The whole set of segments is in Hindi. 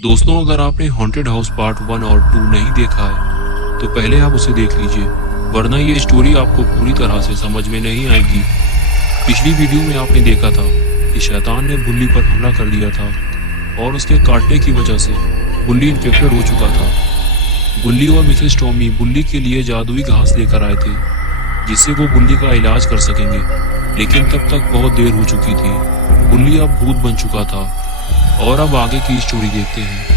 दोस्तों, अगर आपने हॉन्टेड हाउस पार्ट 1 और 2 नहीं देखा है तो पहले आप उसे देख लीजिए, वरना ये स्टोरी आपको पूरी तरह से समझ में नहीं आएगी। पिछली वीडियो में आपने देखा था कि शैतान ने बुल्ली पर हमला कर दिया था और उसके काटने की वजह से बुल्ली इन्फेक्टेड हो चुका था। बुल्ली और मिसेस टॉमी बुल्ली के लिए जादुई घास लेकर आए थे जिससे वो बुल्ली का इलाज कर सकेंगे, लेकिन तब तक बहुत देर हो चुकी थी। बुल्ली अब भूत बन चुका था और अब आगे की स्टोरी देखते हैं।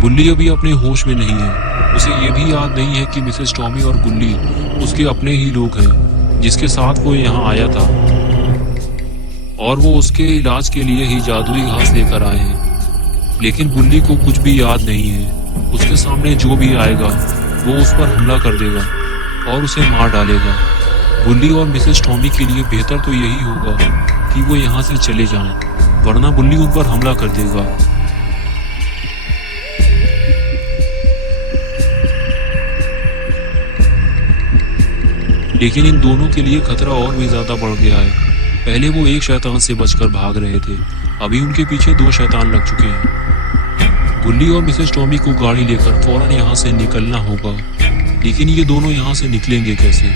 बुल्ली अभी अपने होश में नहीं है। उसे ये भी याद नहीं है कि मिसेस टॉमी और गुल्ली उसके अपने ही लोग हैं जिसके साथ वो यहाँ आया था और वो उसके इलाज के लिए ही जादुई घास लेकर आए हैं। लेकिन बुल्ली को कुछ भी याद नहीं है। उसके सामने जो भी आएगा वो उस पर हमला कर देगा और उसे मार डालेगा। बुल्ली और मिसेस टॉमी के लिए बेहतर तो यही होगा कि वो यहाँ से चले जाएं, वरना बुल्ली उन पर हमला कर देगा। लेकिन इन दोनों के लिए खतरा और भी ज्यादा बढ़ गया है। पहले वो एक शैतान से बचकर भाग रहे थे, अभी उनके पीछे 2 शैतान लग चुके हैं। बुल्ली और मिसेस टॉमी को गाड़ी लेकर फौरन यहाँ से निकलना होगा, लेकिन ये दोनों यहाँ से निकलेंगे कैसे?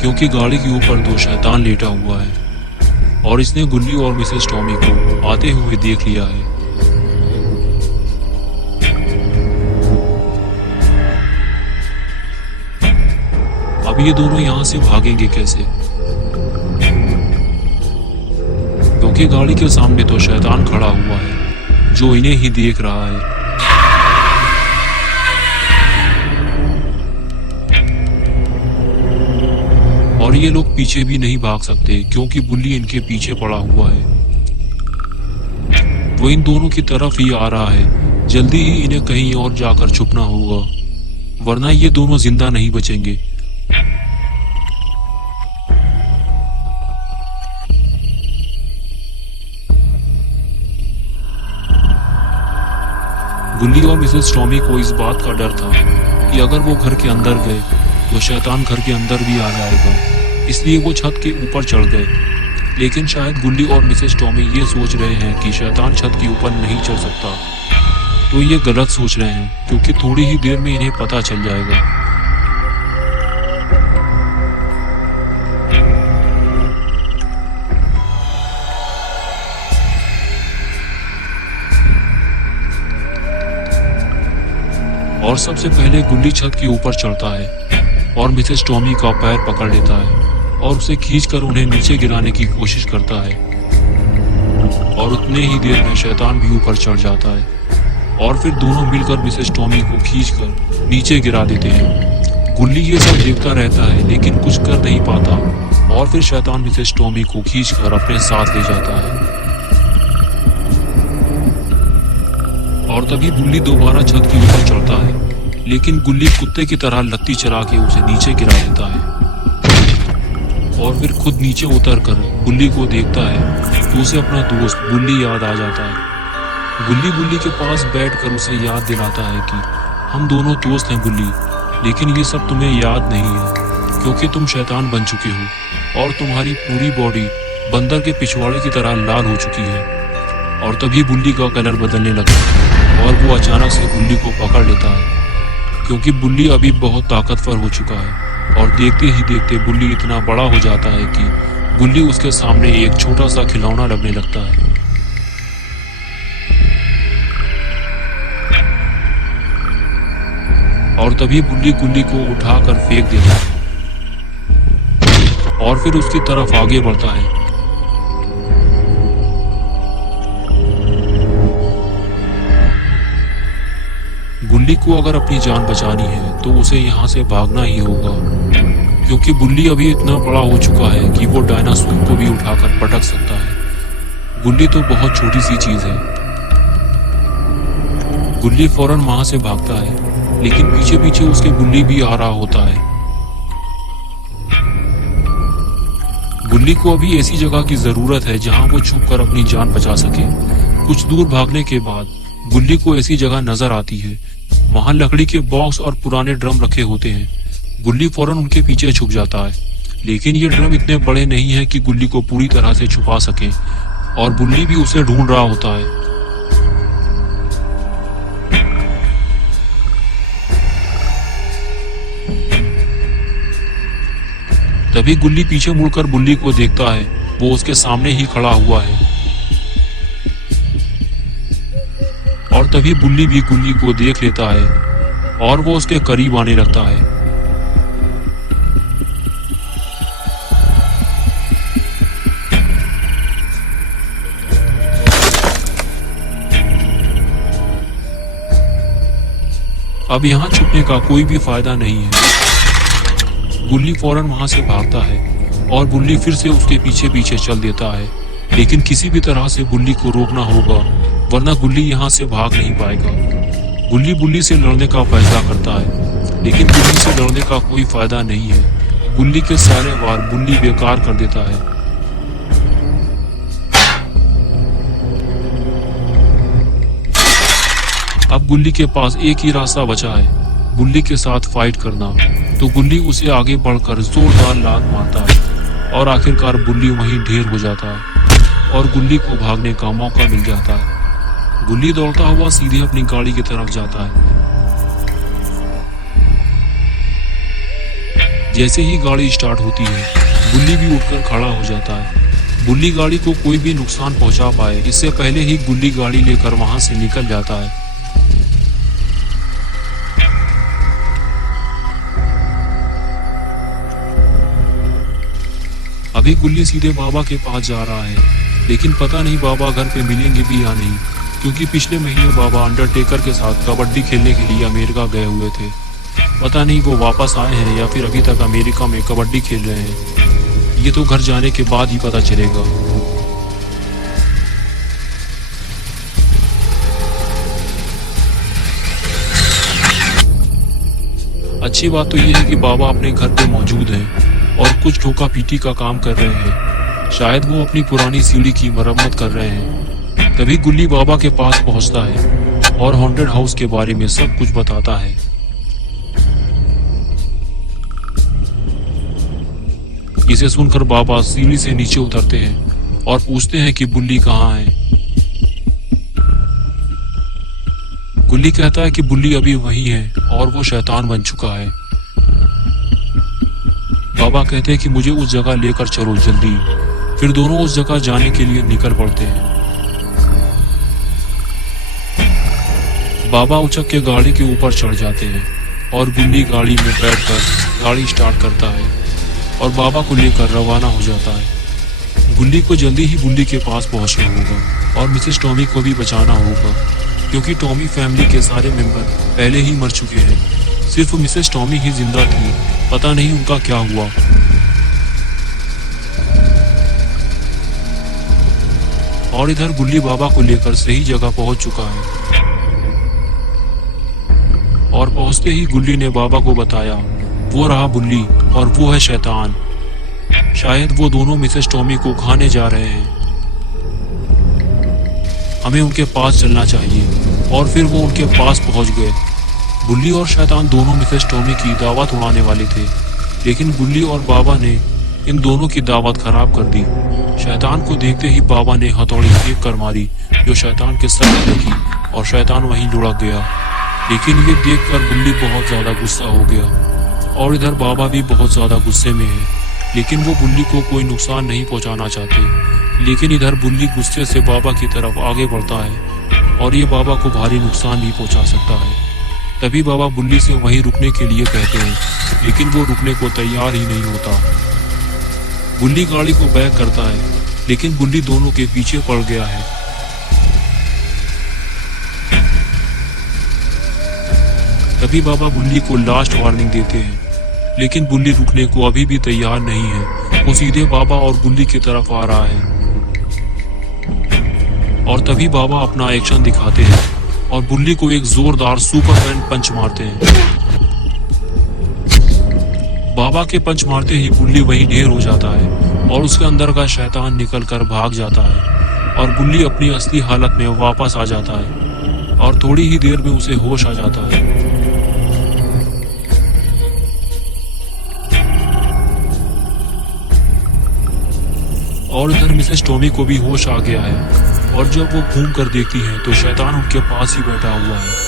क्योंकि गाड़ी के ऊपर 2 शैतान लेटा हुआ है और इसने गुल्ली और मिसेस टॉमी को आते हुए देख लिया है। अब ये दोनों यहाँ से भागेंगे कैसे? क्योंकि गाड़ी के सामने तो शैतान खड़ा हुआ है जो इन्हें ही देख रहा है। और ये लोग पीछे भी नहीं भाग सकते क्योंकि बुल्ली इनके पीछे पड़ा हुआ है। वो इन दोनों की तरफ ही आ रहा है। जल्दी ही इन्हें कहीं और जाकर छुपना होगा, वरना ये दोनों जिंदा नहीं बचेंगे। बुल्ली और मिसेस टॉमी को इस बात का डर था कि अगर वो घर के अंदर गए तो शैतान घर के अंदर भी आ जाएगा, इसलिए वो छत के ऊपर चढ़ गए। लेकिन शायद बुल्ली और मिसेस टॉमी ये सोच रहे हैं कि शैतान छत के ऊपर नहीं चढ़ सकता, तो ये गलत सोच रहे हैं क्योंकि थोड़ी ही देर में इन्हें पता चल जाएगा। और सबसे पहले गुल्ली छत के ऊपर चढ़ता है और मिसेस टॉमी का पैर पकड़ लेता है और उसे खींचकर उन्हें नीचे गिराने की कोशिश करता है। और उतने ही देर में शैतान भी ऊपर चढ़ जाता है और फिर दोनों मिलकर मिसेस टॉमी को खींचकर नीचे गिरा देते हैं। गुल्ली ये सब देखता रहता है लेकिन कुछ कर नहीं पाता और फिर शैतान मिसेस टॉमी को खींचकर अपने साथ ले जाता है। और तभी बुल्ली दोबारा छत के ऊपर चढ़ता है, लेकिन गुल्ली कुत्ते की तरह लत्ती चला के उसे नीचे गिरा देता है। और फिर खुद नीचे उतरकर बुल्ली को देखता है तो उसे अपना दोस्त बुल्ली याद आ जाता है। बुल्ली के पास बैठकर उसे याद दिलाता है कि हम दोनों दोस्त हैं बुल्ली, लेकिन ये सब तुम्हें याद नहीं है क्योंकि तुम शैतान बन चुके हो और तुम्हारी पूरी बॉडी बंदर के पिछवाड़े की तरह लाल हो चुकी है। और तभी बुल्ली का कलर बदलने लगता है और वो अचानक से बुल्ली को पकड़ लेता है क्योंकि बुल्ली अभी बहुत ताकतवर हो चुका है। और देखते ही देखते बुल्ली इतना बड़ा हो जाता है कि बुल्ली उसके सामने एक छोटा सा खिलौना लगने लगता है। और तभी बुल्ली गुल्ली को उठाकर फेंक देता है और फिर उसकी तरफ आगे बढ़ता है। बुल्ली को अगर अपनी जान बचानी है तो उसे यहाँ से भागना ही होगा क्योंकि बुल्ली अभी इतना बड़ा हो चुका है कि वो डायनासोर को भी उठाकर पटक सकता है। बुल्ली तो बहुत छोटी सी चीज है। गुल्ली फौरन वहां से भागता है, लेकिन पीछे पीछे उसके गुल्ली भी आ रहा होता है। गुल्ली को अभी ऐसी जगह की जरूरत है जहां वो छुप कर अपनी जान बचा सके। कुछ दूर भागने के बाद गुल्ली को ऐसी जगह नजर आती है। वहां लकड़ी के बॉक्स और पुराने ड्रम रखे होते हैं। गुल्ली फौरन उनके पीछे छुप जाता है, लेकिन ये ड्रम इतने बड़े नहीं हैं कि गुल्ली को पूरी तरह से छुपा सके, और गुल्ली भी उसे ढूंढ रहा होता है। तभी गुल्ली पीछे मुड़कर बुल्ली को देखता है। वो उसके सामने ही खड़ा हुआ है, और तभी बुल्ली भी गुल्ली को देख लेता है और वो उसके करीब आने लगता है। अब यहाँ छुपने का कोई भी फायदा नहीं है। गुल्ली फौरन वहां से भागता है और बुल्ली फिर से उसके पीछे पीछे चल देता है, लेकिन किसी भी तरह से बुल्ली को रोकना होगा, वरना गुल्ली यहाँ से भाग नहीं पाएगा। गुल्ली बुल्ली से लड़ने का फैसला करता है, लेकिन बुल्ली से लड़ने का कोई फायदा नहीं है। गुल्ली के सारे वार बुल्ली बेकार कर देता है। अब गुल्ली के पास एक ही रास्ता बचा है, बुल्ली के साथ फाइट करना। तो गुल्ली उसे आगे बढ़कर जोरदार लात मारता है और आखिरकार बुल्ली वहीं ढेर हो जाता है और गुल्ली को भागने का मौका मिल जाता है। गुल्ली दौड़ता हुआ सीधे अपनी गाड़ी की तरफ जाता है। जैसे ही गाड़ी स्टार्ट होती है, गुल्ली भी उठकर खड़ा हो जाता है। बुल्ली गाड़ी को कोई भी नुकसान पहुंचा पाए इससे पहले ही गुल्ली गाड़ी लेकर वहां से निकल जाता है। अभी गुल्ली सीधे बाबा के पास जा रहा है, लेकिन पता नहीं बाबा घर पे मिलेंगे भी या नहीं, क्योंकि पिछले महीने बाबा अंडरटेकर के साथ कबड्डी खेलने के लिए अमेरिका गए हुए थे। पता नहीं वो वापस आए हैं या फिर अभी तक अमेरिका में कबड्डी खेल रहे हैं। ये तो घर जाने के बाद ही पता चलेगा। अच्छी बात तो ये है कि बाबा अपने घर पे मौजूद हैं और कुछ ठोका पीटी का काम कर रहे हैं। शायद वो अपनी पुरानी सीढ़ी की मरम्मत कर रहे हैं। तभी गुल्ली बाबा के पास पहुंचता है और हॉन्टेड हाउस के बारे में सब कुछ बताता है। इसे सुनकर बाबा सीढ़ी से नीचे उतरते हैं और पूछते हैं कि बुल्ली कहाँ है। गुल्ली कहता है कि बुल्ली अभी वही है और वो शैतान बन चुका है। बाबा कहते हैं कि मुझे उस जगह लेकर चलो जल्दी। फिर दोनों उस जगह जाने के लिए निकल पड़ते हैं। बाबा उचक के गाड़ी के ऊपर चढ़ जाते हैं और गुल्ली गाड़ी में बैठकर गाड़ी स्टार्ट करता है और बाबा को लेकर रवाना हो जाता है। गुल्ली को जल्दी ही बुल्ली के पास पहुंचना होगा और मिसेस टॉमी को भी बचाना होगा, क्योंकि टॉमी फैमिली के सारे मेंबर पहले ही मर चुके हैं। सिर्फ मिसेस टॉमी ही जिंदा थी। पता नहीं उनका क्या हुआ। और इधर गुल्ली बाबा को लेकर सही जगह पहुंच चुका है और पहुंचते ही गुल्ली ने बाबा को बताया, वो रहा बुल्ली और वो है शैतान। शायद वो दोनों मिसेस टॉमी को खाने जा रहे हैं। हमें उनके पास चलना चाहिए। और फिर वो उनके पास पहुंच गए। बुल्ली और शैतान दोनों मिसेस टॉमी की दावत उड़ाने वाले थे, लेकिन गुल्ली और बाबा ने इन दोनों की दावत खराब कर दी। शैतान को देखते ही बाबा ने हथौड़ी फेंक कर मारी, जो शैतान के सर में लगी और शैतान वहीं लुढ़क गया। लेकिन ये देखकर बुल्ली बहुत ज्यादा गुस्सा हो गया और इधर बाबा भी बहुत ज्यादा गुस्से में है, लेकिन वो बुल्ली को कोई नुकसान नहीं पहुंचाना चाहते। लेकिन इधर बुल्ली गुस्से से बाबा की तरफ आगे बढ़ता है और ये बाबा को भारी नुकसान भी पहुंचा सकता है। तभी बाबा बुल्ली से वहीं रुकने के लिए कहते हैं, लेकिन वो रुकने को तैयार ही नहीं होता। बुल्ली गाड़ी को बैक करता है, लेकिन बुल्ली दोनों के पीछे पड़ गया है। तभी बाबा बुल्ली को लास्ट वार्निंग देते हैं, लेकिन बुल्ली रुकने को अभी भी तैयार नहीं है। वो सीधे बाबा और बुल्ली की तरफ आ रहा है और तभी बाबा अपना एक्शन दिखाते हैं और बुल्ली को एक जोरदार सुपरमैन पंच मारते हैं। बाबा के पंच मारते ही बुल्ली वहीं ढेर हो जाता है और उसके अंदर का शैतान निकलकर भाग जाता है और बुल्ली अपनी असली हालत में वापस आ जाता है और थोड़ी ही देर में उसे होश आ जाता है। और इधर मिसेस टॉमी को भी होश आ गया है और जब वो घूम कर देखती है तो शैतान उनके पास ही बैठा हुआ है।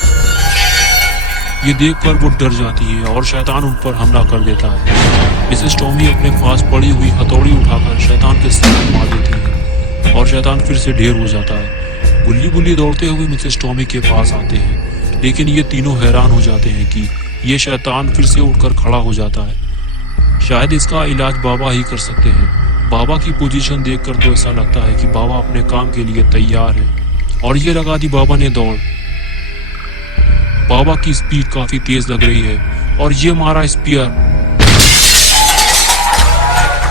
ये देखकर वो डर जाती है और शैतान उन पर हमला कर देता है। मिसेस टॉमी अपने पास पड़ी हुई हथौड़ी उठाकर शैतान के सर में मार देती है और शैतान फिर से ढेर हो जाता है। बुल्ली बुल्ली दौड़ते हुए मिसेस टॉमी के पास आते हैं, लेकिन ये तीनों हैरान हो जाते हैं कि ये शैतान फिर से उठकर खड़ा हो जाता है। शायद इसका इलाज बाबा ही कर सकते हैं। बाबा की पोजीशन देखकर तो ऐसा लगता है कि बाबा अपने काम के लिए तैयार है और ये लगा दी बाबा ने दौड़। बाबा की स्पीड काफी तेज लग रही है और ये मारा स्पीयर।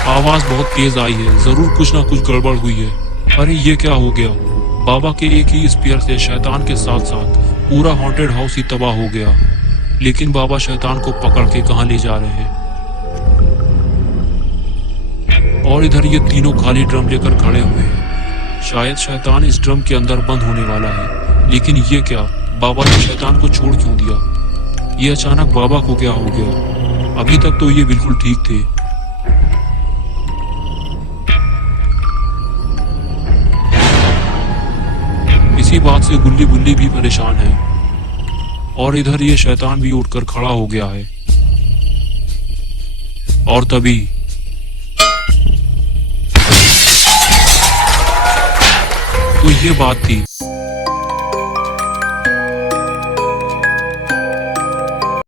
आवाज बहुत तेज आई है, जरूर कुछ ना कुछ गड़बड़ हुई है। अरे ये क्या हो गया? बाबा के एक ही स्पीयर से शैतान के साथ साथ पूरा हॉन्टेड हाउस ही तबाह हो गया। लेकिन बाबा शैतान को पकड़ के कहाँ ले जा रहे हैं? और इधर ये तीनों खाली ड्रम लेकर खड़े हुए हैं। शायद शैतान इस ड्रम के अंदर बंद होने वाला है। लेकिन ये क्या? बाबा ने शैतान को छोड़ क्यों दिया? ये अचानक बाबा को क्या हो गया? अभी तक तो ये बिल्कुल ठीक थे। इसी बात से गुल्ली बुल्ली भी परेशान है और इधर ये शैतान भी उठकर खड़ा हो गया है। और तभी तो ये बात थी।